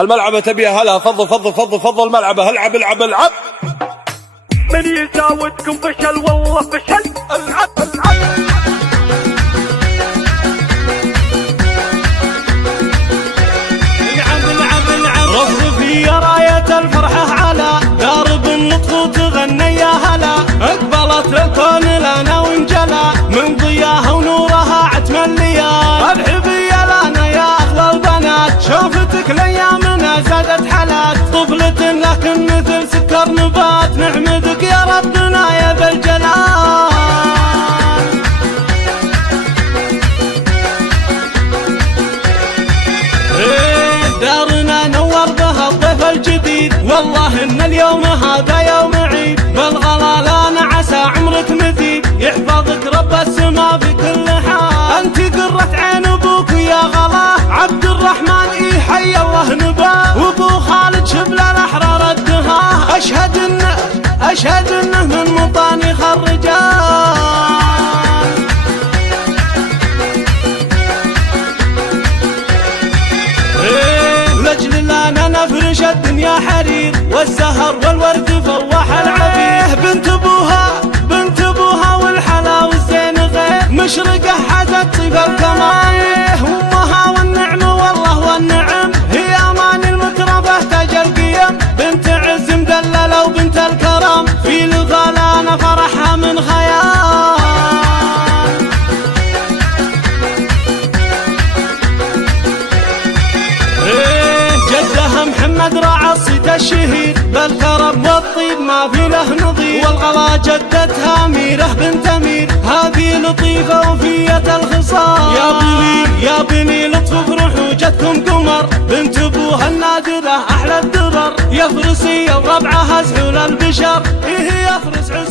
الملعبة تبيها هلا، فضل فضل فضل فضل الملعبة، العب العب العب. من يزاودكم فشل والله فشل، العب العب. العب العب العب. رفرف في راية الفرحة على درب النطق وتغني يا هلا، اقبلت الكون لنا وانجلى من ضياها ونورها عتم الليال. ارحبي يا لنا يا اغلى البنات، شوفتك لايامنا زادت حالات، طفلة لكن مثل سكر نبات، نحمدك يا ربنا يا ذا الجلال. دارنا نور بها الضيف الجديد، والله ان اليوم هذا يوم عيد، بالغلا لنا عسى عمرك مزيد، يحفظك رب السما في كل حال. انت قرة عين ابوك يا غلا عبد الرحمن، اي حي الله نباه، وابو خالد شبل الاحرار الدهاه، اشهد انه من مطانيخ الرجال. لاجل لنا نفرش الدنيا حرير، والزهر والورد فواح العبير. بنت ابوها والحلا والزين غير، مشرقه حازت طيب الكمال. امها والنعم والله والنعم، هي امان المترفه تاج القيم، بنت عز مدلله وبنت الكرم، في الغلانه فرحها من خيال. جدها محمد راعى الصيت الشهير، بالكرم والطيب ما في له نظير، والغلا جدتها أميرة بنت أمير، هذه لطيفة وفية الخصال. يا بني لطف افرحوا جدكم قمر، بنت ابوها النادرة أحلى الدرر، يا فرسية وربعها سحول البشر، إيه يا فرس عز